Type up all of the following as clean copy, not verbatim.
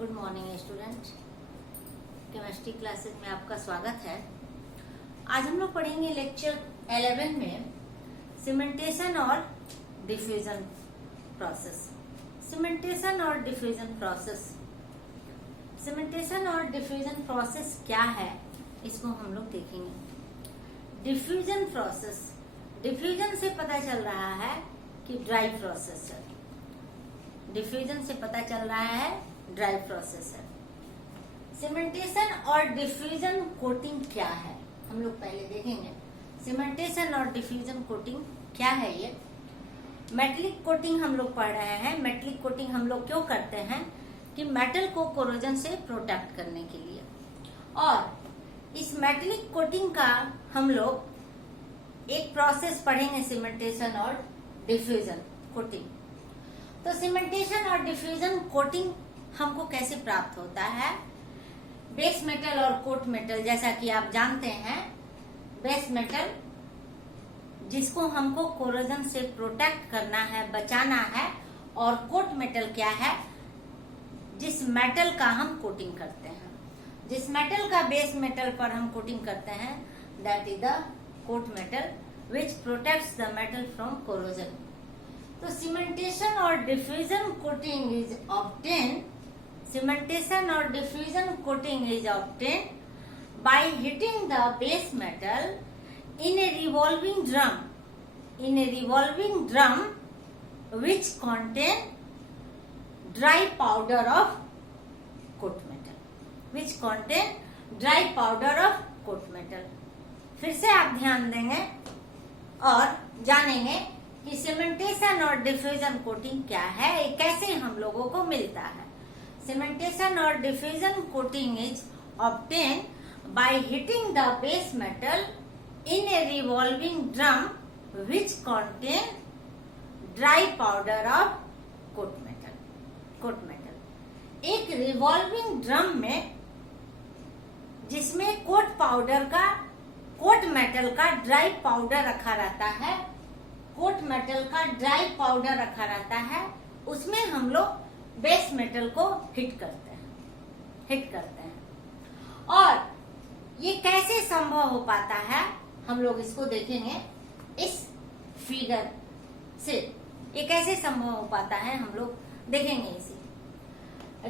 Good morning student. Chemistry classes में आपका स्वागत है। आज हम लोग पढ़ेंगे लेक्चर 11 में सीमेंटेशन और डिफ्यूजन प्रोसेस। सीमेंटेशन और डिफ्यूजन प्रोसेस, सीमेंटेशन और डिफ्यूजन प्रोसेस क्या है इसको हम लोग देखेंगे। डिफ्यूजन प्रोसेस, डिफ्यूजन से पता चल रहा है कि ड्राई प्रोसेस है। डिफ्यूजन से पता चल रहा है ड्राई प्रोसेस है। सीमेंटेशन और डिफ्यूजन कोटिंग क्या है हम लोग पहले देखेंगे। सीमेंटेशन और डिफ्यूजन कोटिंग क्या है ये। मेटलिक कोटिंग हम लोग पढ़ रहे हैं। मेटलिक कोटिंग हम लोग क्यों करते हैं कि मेटल को कोरोजन से प्रोटेक्ट करने के लिए। और इस मेटलिक कोटिंग का हम लोग एक प्रोसेस पढ़ेंगे, सीमेंटेशन और डिफ्यूजन कोटिंग। तो सीमेंटेशन और डिफ्यूजन कोटिंग हमको कैसे प्राप्त होता है। बेस मेटल और कोट मेटल, जैसा कि आप जानते हैं, बेस मेटल जिसको हमको कोरोजन से प्रोटेक्ट करना है, बचाना है, और कोट मेटल क्या है, जिस मेटल का हम कोटिंग करते हैं। जिस मेटल का बेस मेटल पर हम कोटिंग करते हैं, that is the coat metal which protects the metal from corrosion. तो सीमेंटेशन और diffusion coating is obtain, cementation और diffusion coating is obtain by hitting the base metal in a revolving drum which contain dry powder of coat metal, फिर से आप ध्यान देंगे और जानेंगे कि सीमेंटेशन और डिफ्यूजन कोटिंग क्या है, कैसे हम लोगों को मिलता है। सीमेंटेशन और diffusion coating is obtain by hitting the base metal in a revolving drum which contain dry powder of coat metal। एक रिवॉल्विंग ड्रम में जिसमें कोट मेटल का ड्राई पाउडर रखा रहता है, कोट मेटल का ड्राई पाउडर रखा रहता है, उसमें हम लोग बेस मेटल को हिट करते हैं। और ये कैसे संभव हो पाता है हम लोग इसको देखेंगे इस फिगर से। ये कैसे संभव हो पाता है हम लोग देखेंगे इसे।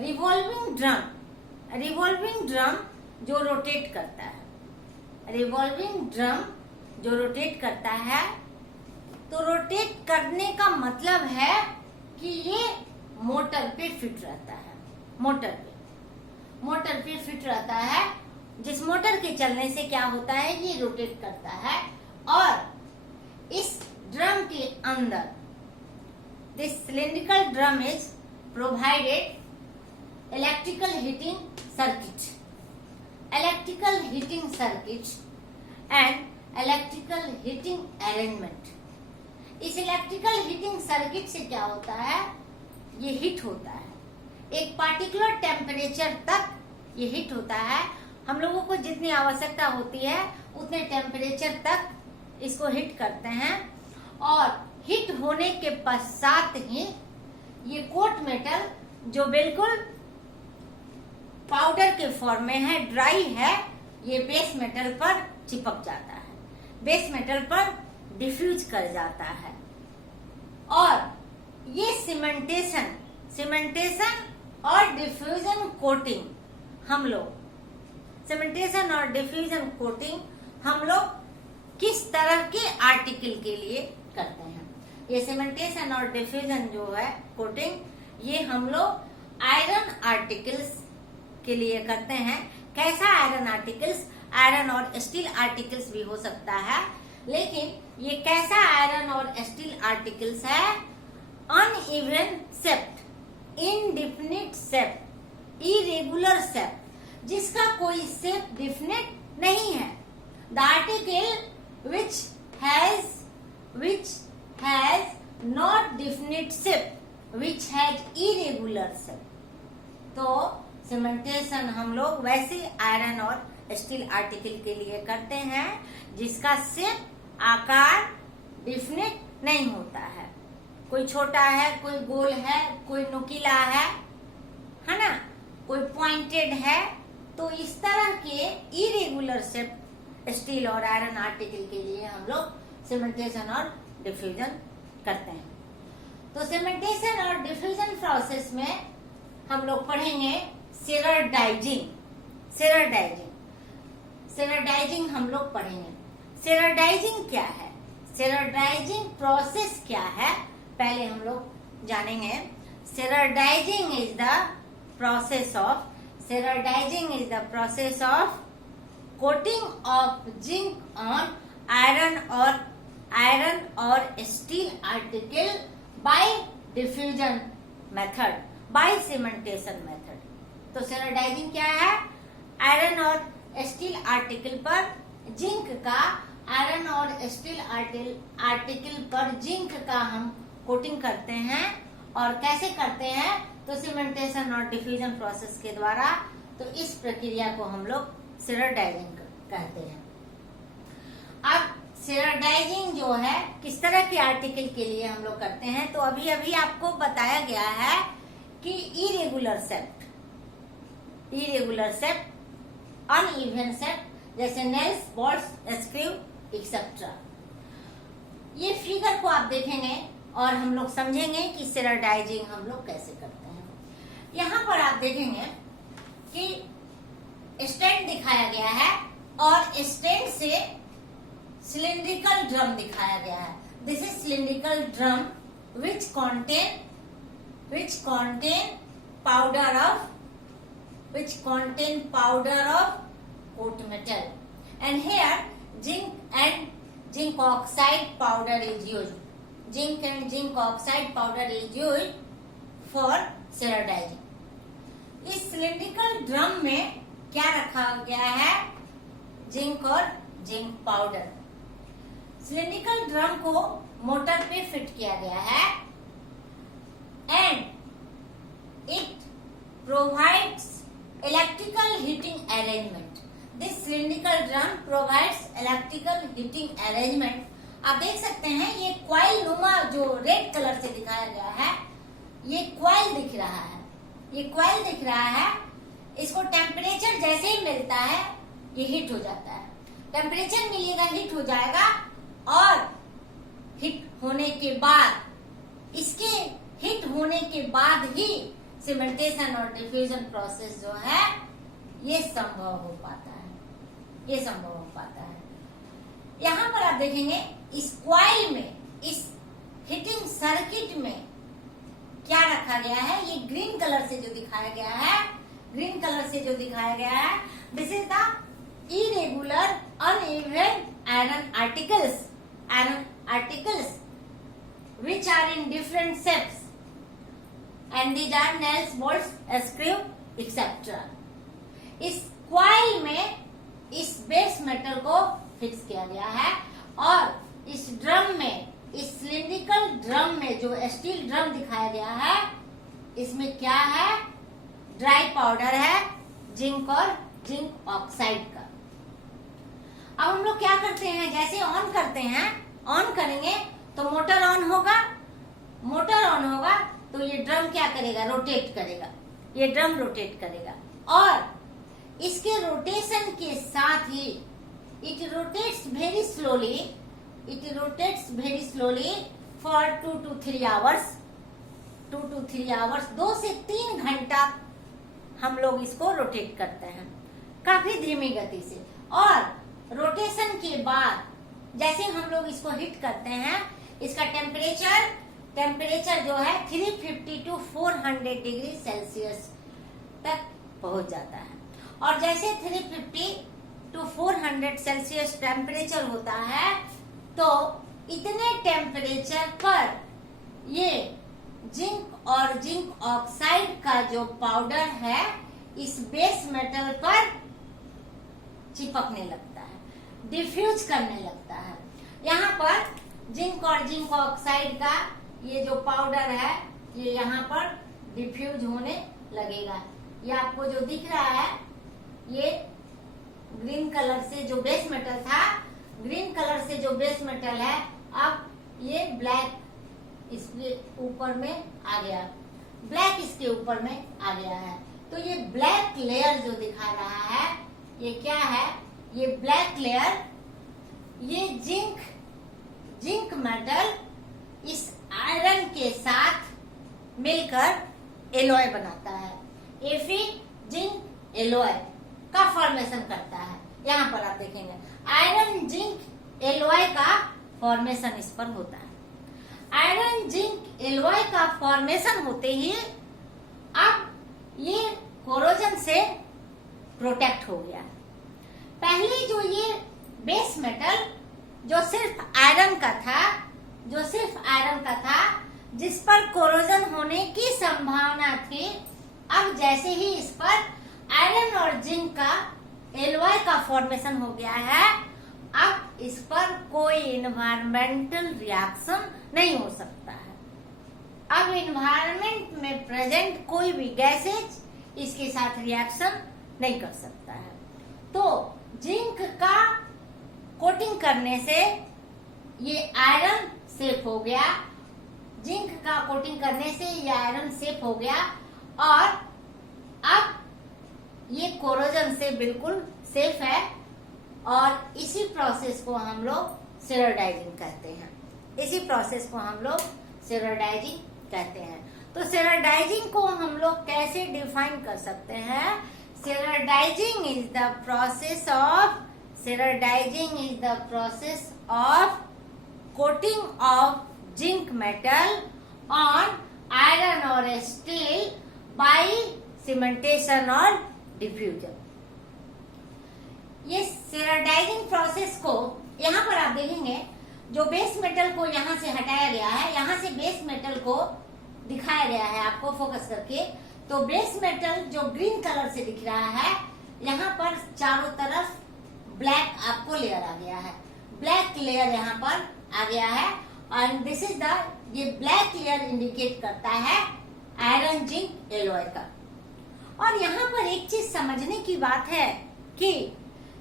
रिवॉल्विंग ड्रम जो रोटेट करता है, तो रोटेट करने का मतलब है कि ये मोटर पे फिट रहता है। मोटर पे फिट रहता है, जिस मोटर के चलने से क्या होता है, ये रोटेट करता है। और इस ड्रम के अंदर this cylindrical drum is provided electrical heating circuit and electrical heating arrangement. इस इलेक्ट्रिकल हीटिंग सर्किट से क्या होता है, ये हीट होता है। एक पार्टिकुलर टेम्परेचर तक ये हीट होता है। हम लोगों को जितनी आवश्यकता होती है उतने टेम्परेचर तक इसको हीट करते हैं, और हीट होने के पश्चात ही ये कोट मेटल जो बिल्कुल पाउडर के फॉर्म में है, ड्राई है, ये बेस मेटल पर चिपक जाता है, बेस मेटल पर डिफ्यूज कर जाता है। और ये सीमेंटेशन और डिफ्यूजन कोटिंग हम लोग किस तरह के आर्टिकल के लिए करते हैं। ये सीमेंटेशन और डिफ्यूजन जो है कोटिंग, ये हम लोग आयरन आर्टिकल्स के लिए करते हैं। कैसा आयरन आर्टिकल्स, आयरन और स्टील आर्टिकल्स भी हो सकता है, लेकिन ये कैसा आयरन और स्टील आर्टिकल्स है, uneven shape, indefinite shape, irregular shape, जिसका कोई शेप डिफिनेट नहीं है। The article which has not definite shape, which has irregular shape। तो सीमेंटेशन हम लोग वैसे आयरन और स्टील आर्टिकल के लिए करते हैं जिसका शेप, आकार डिफिनेट नहीं होता है। कोई छोटा है, कोई गोल है, कोई नुकीला है ना। कोई पॉइंटेड है, तो इस तरह के इरेगुलर शेप स्टील और आयरन आर्टिकल के लिए हम लोग सीमेंटेशन और डिफ्यूजन करते हैं। तो सीमेंटेशन और डिफ्यूजन प्रोसेस में हम लोग पढ़ेंगे सेरेडाइजिंग। सेरेडाइजिंग हम लोग पढ़ेंगे। सेरेडाइजिंग क्या है, सेरेडाइजिंग प्रोसेस क्या है, पहले हम लोग जानेंगे। Sherardizing is the process of coating of zinc on iron और steel article by diffusion method, by cementation method. तो सेरेडाइजिंग क्या है, आयरन और स्टील आर्टिकल पर जिंक का, आयरन और स्टील आर्टिकल पर जिंक का हम कोटिंग करते हैं। और कैसे करते हैं, तो सीमेंटेशन और डिफ्यूजन प्रोसेस के द्वारा। तो इस प्रक्रिया को हम लोग सेरेडाइजिंग कहते हैं। अब सेरेडाइजिंग जो है किस तरह के आर्टिकल के लिए हम लोग करते हैं, तो अभी अभी आपको बताया गया है कि इरेगुलर शेप, अनइवन शेप, जैसे नेल्स, बोल्ट्स, स्क्रू एक्सेट्रा। ये फिगर को आप देखेंगे और हम लोग समझेंगे कि सेरेडाइजिंग हम लोग कैसे करते हैं। यहाँ पर आप देखेंगे कि स्टैंड दिखाया गया है और स्टैंड से सिलिंड्रिकल ड्रम दिखाया गया है। This is cylindrical drum which contain powder of coat metal, and here zinc oxide powder is used. Zinc oxide powder is used for सेरेडाइजिंग। इस सिलिंड्रिकल ड्रम में क्या रखा गया है, जिंक और जिंक पाउडर। सिलिंड्रिकल ड्रम को मोटर पे fit किया गया है and it provides electrical heating arrangement. This cylindrical drum provides electrical heating arrangement. आप देख सकते हैं ये क्वाइल नुमा जो रेड कलर से दिखाया गया है, ये क्वाइल दिख रहा है। इसको टेम्परेचर जैसे ही मिलता है ये हीट हो जाता है। टेम्परेचर मिलेगा, हीट हो जाएगा और हीट होने के बाद, इसके हीट होने के बाद ही सीमेंटेशन और डिफ्यूजन प्रोसेस जो है ये संभव हो पाता है। यहाँ पर आप देखेंगे इस कॉइल में, इस हीटिंग सर्किट में क्या रखा गया है, ये ग्रीन कलर से जो दिखाया गया है, this is the irregular uneven iron articles which are in different shapes, and these are nails, bolts, screw, etc. इस कॉइल में इस बेस मेटल को फिक्स किया गया है और इस ड्रम में, इस सिलिंड्रिकल ड्रम में जो स्टील ड्रम दिखाया गया है, इसमें क्या है, ड्राई पाउडर है जिंक और जिंक ऑक्साइड का। अब हम लोग क्या करते हैं, जैसे ऑन करते हैं, ऑन करेंगे तो मोटर ऑन होगा तो ये ड्रम क्या करेगा, रोटेट करेगा। ये ड्रम रोटेट करेगा और इसके रोटेशन के साथ ही it rotates very slowly for 2 to 3 hours. 2 से 3 घंटा हम लोग इसको रोटेट करते हैं काफी धीमी गति से। और रोटेशन के बाद जैसे हम लोग इसको हिट करते हैं, इसका टेम्परेचर जो है 350 to 400 डिग्री सेल्सियस तक पहुंच जाता है। और जैसे 350 to 400 सेल्सियस टेम्परेचर होता है, तो इतने टेम्परेचर पर ये जिंक और जिंक ऑक्साइड का जो पाउडर है इस बेस मेटल पर चिपकने लगता है, डिफ्यूज करने लगता है। यहाँ पर जिंक और जिंक ऑक्साइड का ये जो पाउडर है ये यहाँ पर डिफ्यूज होने लगेगा। ये आपको जो दिख रहा है ये ग्रीन कलर से जो बेस मेटल था, ग्रीन कलर से जो बेस मेटल है, अब ये ब्लैक इसके ऊपर में आ गया, ब्लैक इसके ऊपर में आ गया है। तो ये ब्लैक लेयर जो दिखा रहा है, ये क्या है? ये ब्लैक लेयर, ये जिंक मेटल इस आयरन के साथ मिलकर एलॉय बनाता है। Fe जिंक एलॉय का फॉर्मेशन करता है। यहाँ पर आप देखेंगे आयरन जिंक एलॉय का फॉर्मेशन इस पर होता है। आयरन जिंक एलॉय का फॉर्मेशन होते ही अब ये कोरोजन से प्रोटेक्ट हो गया। पहले जो ये बेस मेटल जो सिर्फ आयरन का था, जिस पर कोरोजन होने की संभावना थी, अब जैसे ही इस पर आयरन और जिंक का एलॉय का फॉर्मेशन हो गया है, अब इस पर कोई इन्वायरमेंटल रिएक्शन नहीं हो सकता है। अब इन्वायरमेंट में प्रेजेंट कोई भी गैसेज इसके साथ रिएक्शन नहीं कर सकता है। तो जिंक का कोटिंग करने से ये आयरन सेफ हो गया, जिंक का कोटिंग करने से ये आयरन सेफ हो गया और अब ये कोरोजन से बिल्कुल सेफ है। और इसी प्रोसेस को हम लोग सेरोडाइजिंग कहते हैं। तो सेरोडाइजिंग को हम लोग कैसे डिफाइन कर सकते हैं? Sherardizing is the process of coating of zinc metal on iron और स्टील बाय सीमेंटेशन और डिफ्यूजन। ये सेरोडाइजिंग प्रोसेस को यहाँ पर आप देखेंगे, जो बेस मेटल को यहाँ से हटाया गया है, यहाँ से बेस मेटल को दिखाया गया है आपको फोकस करके। तो बेस मेटल जो ग्रीन कलर से दिख रहा है, यहाँ पर चारों तरफ ब्लैक आपको लेयर आ गया है, ब्लैक लेयर यहाँ पर आ गया है। और दिस इज द, ये ब्लैक लेयर इंडिकेट करता है आयरन जिंक एलॉय का। और यहाँ पर एक चीज समझने की बात है कि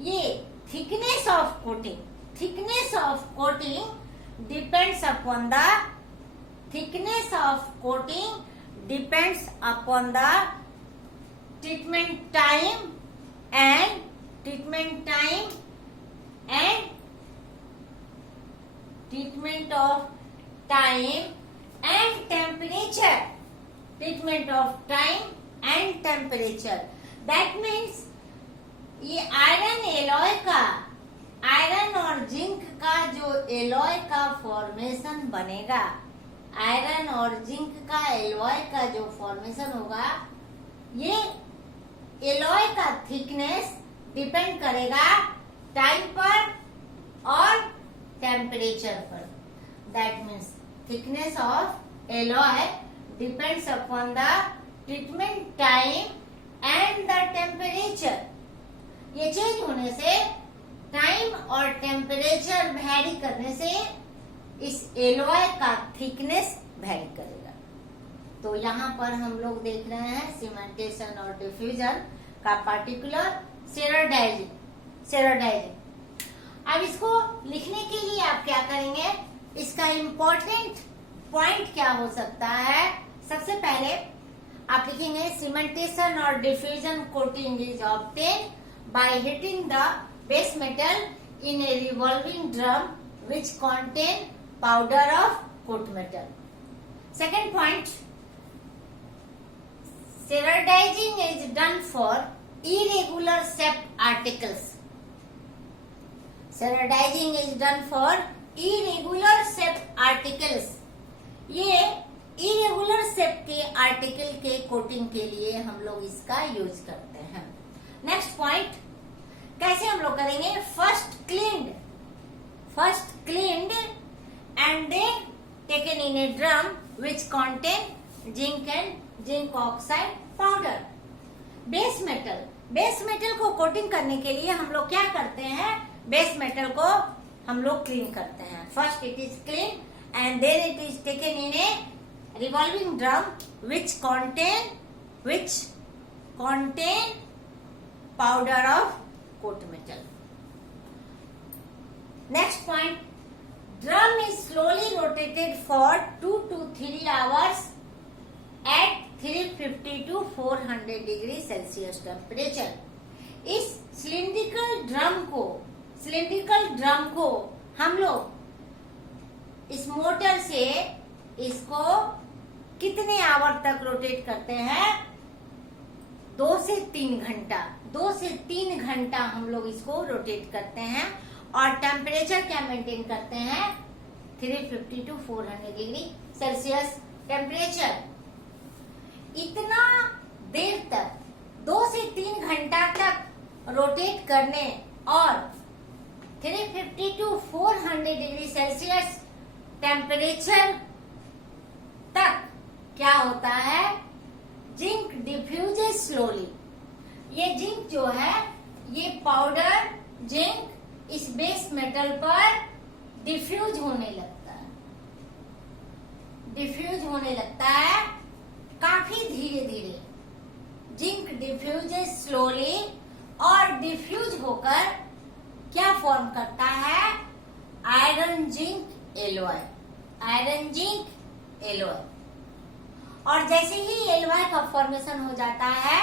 ये thickness of coating depends upon the treatment time and temperature. That means ये आयरन और जिंक का जो एलॉय का फॉर्मेशन बनेगा, आयरन और जिंक का एलॉय का जो फॉर्मेशन होगा, ये एलॉय का थिकनेस डिपेंड करेगा टाइम पर और टेम्परेचर पर। That means thickness of alloy depends upon the treatment time and the temperature. ये चेंज होने से, टाइम और टेम्परेचर वैरी करने से इस एलॉय का थिकनेस वैरी करेगा। तो यहाँ पर हम लोग देख रहे हैं सीमेंटेशन और डिफ्यूजन का पार्टिकुलर सेरोडाइजिंग। अब इसको लिखने के लिए आप क्या करेंगे? इसका इम्पोर्टेंट पॉइंट क्या हो सकता है? सबसे पहले आप लिखेंगे सीमेंटेशन और diffusion coating is obtain by heating the base metal in A revolving drum which contain powder of coat metal. Second point, ceradizing is done for irregular shaped articles. Ceradizing is done for irregular shaped articles. ये irregular shape के article के coating के लिए हम लोग इसका use करते हैं। नेक्स्ट पॉइंट, कैसे हम लोग करेंगे? First cleaned and then taken in a drum which contain zinc and zinc oxide powder. Base metal को कोटिंग करने के लिए हम लोग क्या करते हैं? बेस मेटल को हम लोग क्लीन करते हैं। First it is clean and then it is taken in a revolving drum which contain powder of coat metal. Next point, drum is slowly rotated for 2 to 3 hours at 350 350 to 400 degree Celsius temperature. इस cylindrical drum को हम लोग इस motor से इसको कितने our तक rotate करते हैं? 2 से 3 घंटा। 2 से 3 घंटा हम लोग इसको रोटेट करते हैं और टेम्परेचर क्या मेंटेन करते हैं? 350 टू 400 डिग्री सेल्सियस टेम्परेचर। इतना देर तक 2 से 3 घंटा तक रोटेट करने और 350 टू 400 डिग्री सेल्सियस टेम्परेचर तक क्या होता है? Zinc diffuses slowly. ये जिंक जो है, ये पाउडर जिंक इस बेस मेटल पर डिफ्यूज होने लगता है। डिफ्यूज होने लगता है काफी धीरे धीरे। जिंक डिफ्यूजेस स्लोली और डिफ्यूज होकर क्या फॉर्म करता है? Iron zinc alloy. Iron zinc alloy. और जैसे ही एलॉय का फॉर्मेशन हो जाता है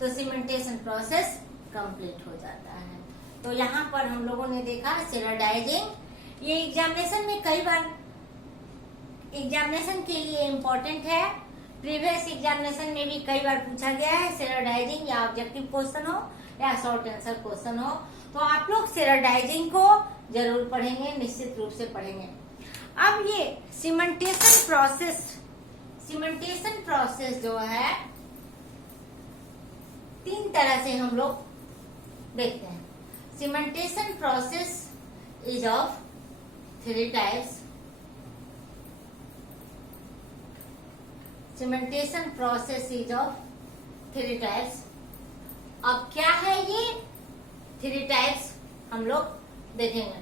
तो सीमेंटेशन प्रोसेस कंप्लीट हो जाता है। तो यहाँ पर हम लोगों ने देखा सेराडाइजिंग। ये एग्जामिनेशन में कई बार एग्जामिनेशन के लिए इम्पोर्टेंट है। प्रीवियस एग्जामिनेशन में भी कई बार पूछा गया है सेराडाइजिंग, या ऑब्जेक्टिव क्वेश्चन हो या शॉर्ट आंसर क्वेश्चन हो। तो आप लोग सेराडाइजिंग को जरूर पढ़ेंगे, निश्चित रूप से पढ़ेंगे। अब ये सीमेंटेशन प्रोसेस जो है 3 तरह से हम लोग देखते हैं। Cementation process is of 3 types. Cementation process is of 3 types. अब क्या है ये 3 टाइप्स हम लोग देखेंगे।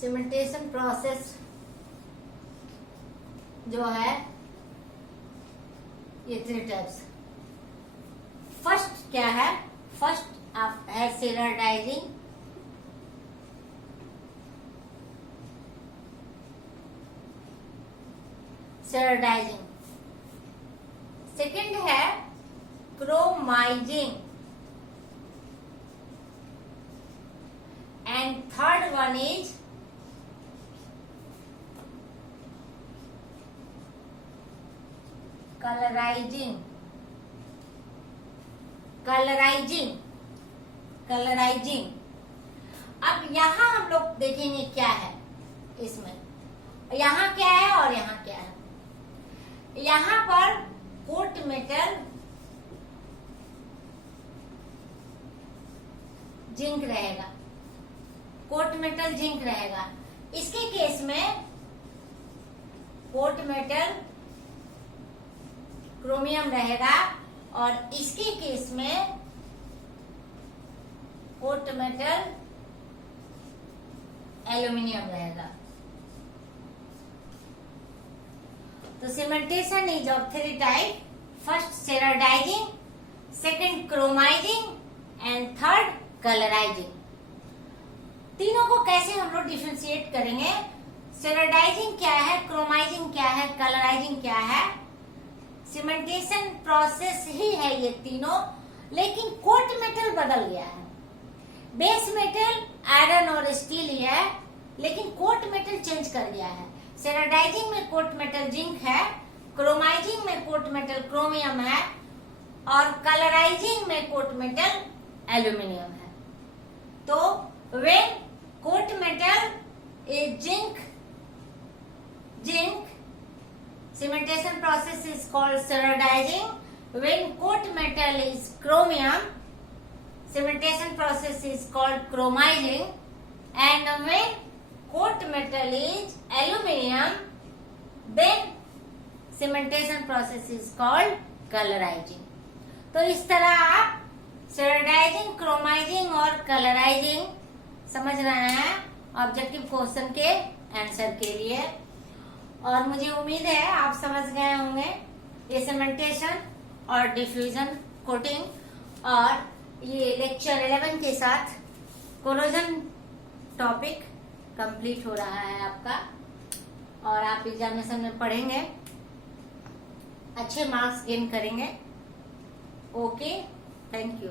सीमेंटेशन प्रोसेस जो है ये 3 टाइप्स। फर्स्ट क्या है? फर्स्ट है सेराडाइजिंग। सेकंड है क्रोमाइजिंग एंड थर्ड वन इज कलराइजिंग। अब यहाँ हम लोग देखेंगे क्या है इसमें। यहाँ क्या है और यहाँ क्या है। यहाँ पर कोट मेटल जिंक रहेगा। कोट मेटल जिंक रहेगा। इसके केस में कोट मेटल क्रोमियम रहेगा और इसके केस में कोट मेटल एल्यूमिनियम रहेगा। तो cementation is of 3 type. First sherardizing, second chromizing and third calorizing. तीनों को कैसे हम लोग डिफरेंशिएट करेंगे? सेराडाइजिंग क्या है, क्रोमाइजिंग क्या है, कलराइजिंग क्या है? सीमेंटेशन प्रोसेस ही है ये तीनों, लेकिन कोट मेटल बदल गया है। बेस मेटल आयरन और स्टील ही है, लेकिन कोट मेटल चेंज कर गया है। सेराडाइजिंग में कोट मेटल जिंक है, क्रोमाइजिंग में कोट मेटल क्रोमियम है और कलराइजिंग में कोट मेटल एल्यूमिनियम है। तो when coat metal is zinc, cementation process is called ceradizing. When coat metal is chromium, cementation process is called chromizing. And when coat metal is aluminum, then cementation process is called colorizing. तो इस तरह आप ceradizing, chromizing और colorizing समझ रहे हैं objective question के answer के लिए। और मुझे उम्मीद है आप समझ गए होंगे ये सीमेंटेशन और डिफ्यूजन, कोटिंग और ये लेक्चर 11 के साथ कोरोजन टॉपिक कंप्लीट हो रहा है आपका, और आप एग्जामिनेशन में पढ़ेंगे, अच्छे मार्क्स गेन करेंगे। Okay, thank you.